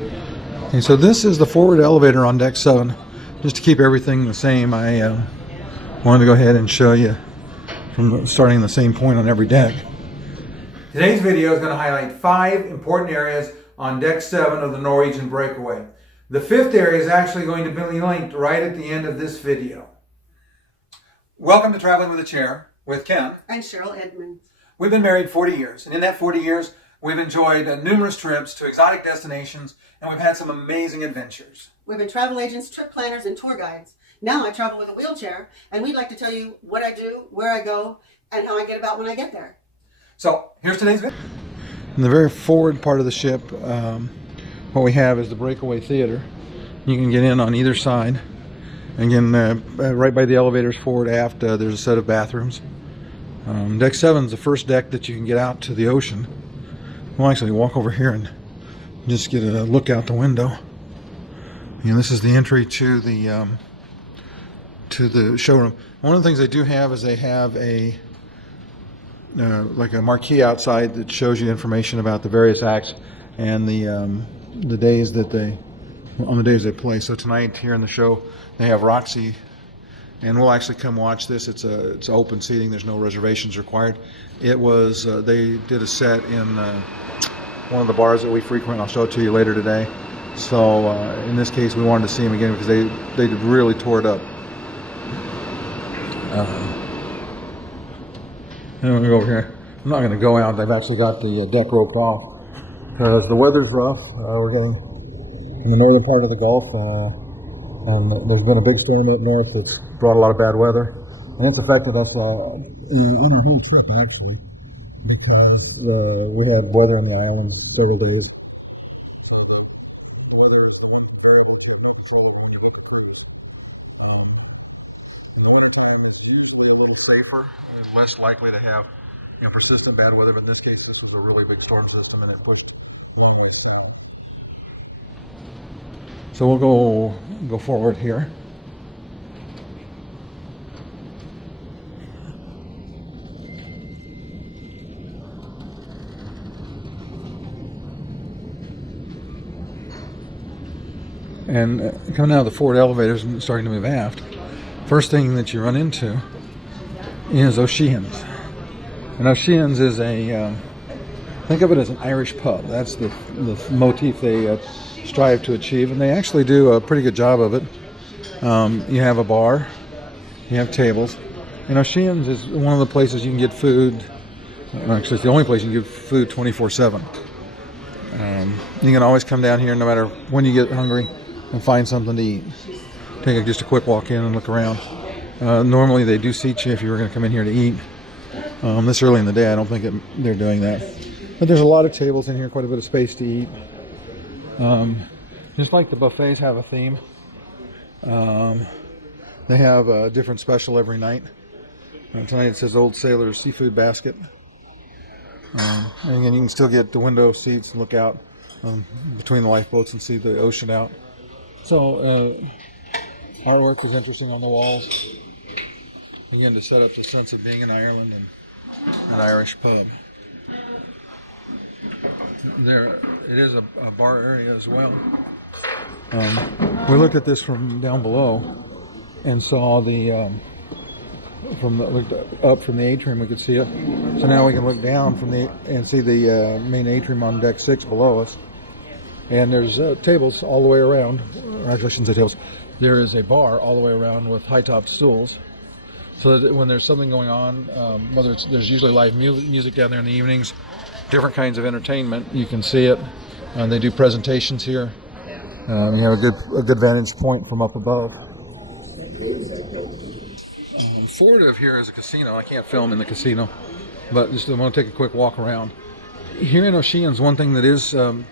Okay, so this is the forward elevator on deck 7. Just to keep everything the same, I wanted to go ahead and show you from starting the same point on every deck. Today's video is going to highlight 5 important areas on deck 7 of the Norwegian Breakaway. The 5th area is actually going to be linked right at the end of this video. Welcome to Traveling with a Chair with Ken and Cheryl Edmonds. We've been married 40 years, and in that 40 years, we've enjoyed numerous trips to exotic destinations, and we've had some amazing adventures. We've been travel agents, trip planners, and tour guides. Now I travel with a wheelchair, and we'd like to tell you what I do, where I go, and how I get about when I get there. So, here's today's video. In the very forward part of the ship, what we have is the Breakaway Theater. You can get in on either side. Again, right by the elevators forward aft, there's a set of bathrooms. Deck 7 is the first deck that you can get out to the ocean. We'll actually walk over here and just get a look out the window. And this is the entry to the showroom. One of the things they do have is they have a like a marquee outside that shows you information about the various acts and the days that they play. So tonight here in the show they have Roxy, and we'll actually come watch this. It's open seating. There's no reservations required. It was they did a set in one of the bars that we frequent. I'll show it to you later today. So in this case, we wanted to see them again because they really tore it up. And we're going to go over here. I'm not going to go out. They've actually got the deck roped off because the weather's rough. We're getting in the northern part of the Gulf, and there's been a big storm up north that's brought a lot of bad weather, and it's affected us on our whole trip actually, because we had weather on the island several days. So the weather is variable to noticeable when you look at cruise. In the wintertime, it's usually a little safer and less likely to have persistent bad weather, but in this case, this was a really big storm system, and it put going a little fast. So we'll go forward here. And coming out of the forward elevators and starting to move aft, first thing that you run into is O'Sheahan's. And O'Sheahan's is think of it as an Irish pub. That's the motif they strive to achieve, and they actually do a pretty good job of it. You have a bar, you have tables, and O'Sheahan's is one of the places you can get food. Actually, it's the only place you can get food 24/7. You can always come down here, no matter when you get hungry, and find something to eat. Take just a quick walk in and look around. Normally, they do seat you if you were going to come in here to eat. This early in the day, I don't think they're doing that. But there's a lot of tables in here, quite a bit of space to eat. Just like the buffets have a theme. They have a different special every night. Tonight it says Old Sailor's Seafood Basket. And again, you can still get the window seats and look out between the lifeboats and see the ocean out. So artwork is interesting on the walls. Again, to set up the sense of being in Ireland and an Irish pub. There, it is a bar area as well. We looked at this from down below and saw looked up from the atrium. We could see it. So now we can look down and see the main atrium on deck 6 below us. And there's tables all the way around. Or actually, I shouldn't say tables. There is a bar all the way around with high-topped stools. So that when there's something going on, whether there's usually live music down there in the evenings, different kinds of entertainment, you can see it. They do presentations here. You have a good vantage point from up above. Forward of here is a casino. I can't film in the casino, but just I'm going to take a quick walk around. Here in O'Sheahan's, one thing that is to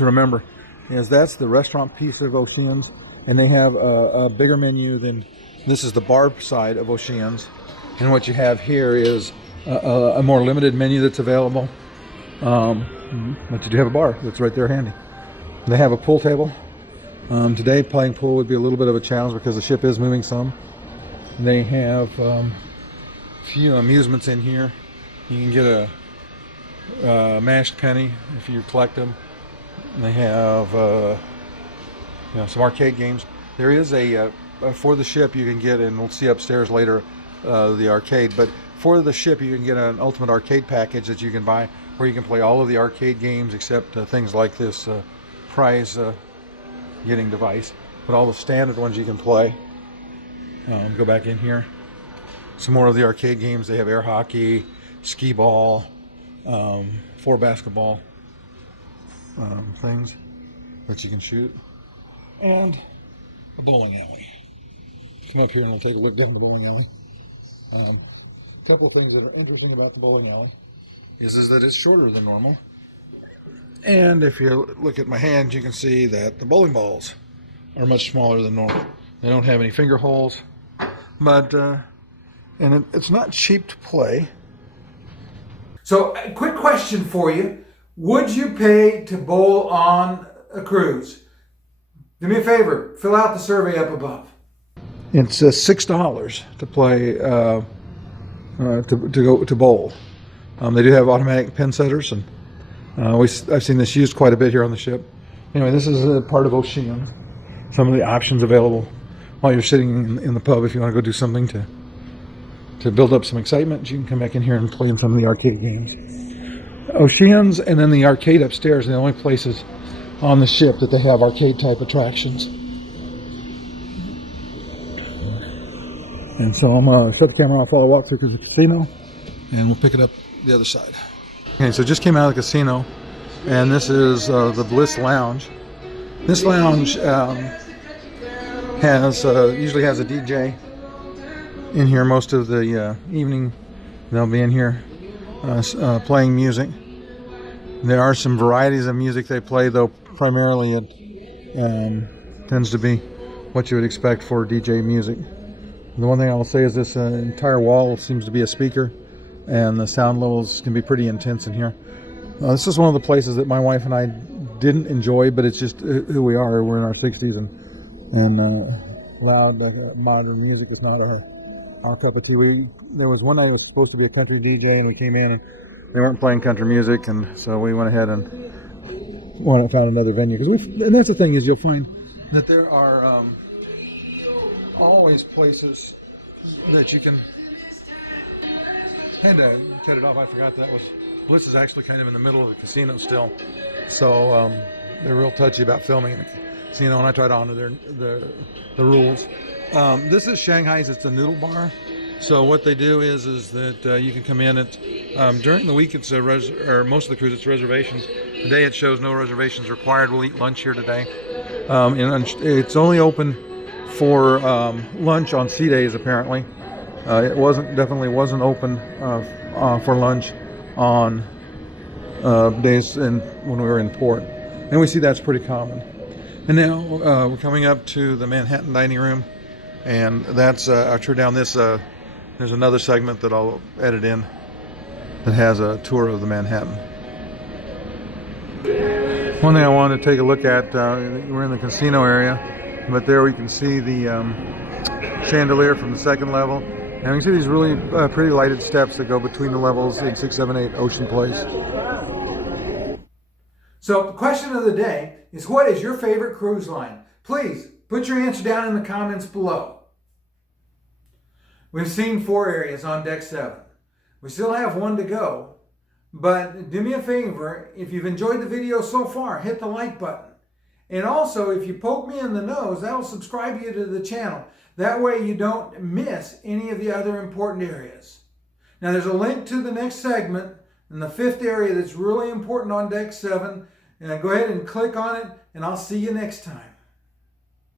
remember is that's the restaurant piece of O'Sheahan's, and they have a bigger menu than this is the bar side of O'Sheahan's. And what you have here is a more limited menu that's available. But you do have a bar that's right there handy. They have a pool table. Today playing pool would be a little bit of a challenge because the ship is moving some. They have a few amusements in here. You can get a mashed penny if you collect them. They have some arcade games. There is a for the ship you can get, and we'll see upstairs later, the arcade. But for the ship you can get an ultimate arcade package that you can buy, where you can play all of the arcade games except things like this prize getting device. But all the standard ones you can play. Go back in here. Some more of the arcade games. They have air hockey, skee ball, 4 basketball things that you can shoot, and a bowling alley. Come up here and we'll take a look down the bowling alley. A couple of things that are interesting about the bowling alley is that it's shorter than normal. And if you look at my hand, you can see that the bowling balls are much smaller than normal. They don't have any finger holes, but and it's not cheap to play. So, a quick question for you. Would you pay to bowl on a cruise? Do me a favor, fill out the survey up above. It's $6 to play to go to bowl. They do have automatic pin setters, and I've seen this used quite a bit here on the ship. Anyway, this is a part of Ocean. Some of the options available while you're sitting in the pub. If you want to go do something to build up some excitement, you can come back in here and play in some of the arcade games. Oceans and then the arcade upstairs are the only places on the ship that they have arcade type attractions. And so I'm going to shut the camera off while I walk through the casino, and we'll pick it up the other side. Okay, so just came out of the casino, and this is the Bliss Lounge. This lounge usually has a DJ in here most of the evening. They'll be in here playing music. There are some varieties of music they play, though primarily it tends to be what you would expect for DJ music. The one thing I will say is this entire wall seems to be a speaker, and the sound levels can be pretty intense in here. This is one of the places that my wife and I didn't enjoy, but it's just who we are. We're in our 60s, and loud modern music is not our cup of tea. There was one night it was supposed to be a country DJ, and we came in and they weren't playing country music, and so we went ahead and found another venue. And that's the thing, is you'll find that there are always places that you can. Had to cut it off. I forgot that was Bliss is actually kind of in the middle of the casino still, so they're real touchy about filming in the casino, and I try to honor the rules. This is Shanghai's. It's a Noodle bar. So what they do is that you can come in at during the week. It's or most of the cruise it's reservations. Today it shows no reservations required. We'll eat lunch here today. And it's only open for lunch on sea days apparently. It definitely wasn't open for lunch on days when we were in port, and we see that's pretty common. And now we're coming up to the Manhattan dining room, and that's after down this. There's another segment that I'll edit in that has a tour of the Manhattan. One thing I wanted to take a look at, we're in the casino area, but there we can see the chandelier from the second level. And we can see these really pretty lighted steps that go between the levels in 6, 7, 8 Ocean Place. So the question of the day is, what is your favorite cruise line? Please put your answer down in the comments below. We've seen 4 areas on Deck 7. We still have 1 to go, but do me a favor, if you've enjoyed the video so far, hit the like button. And also, if you poke me in the nose, that'll subscribe you to the channel. That way you don't miss any of the other important areas. Now there's a link to the next segment in the 5th area that's really important on Deck 7. And go ahead and click on it, and I'll see you next time.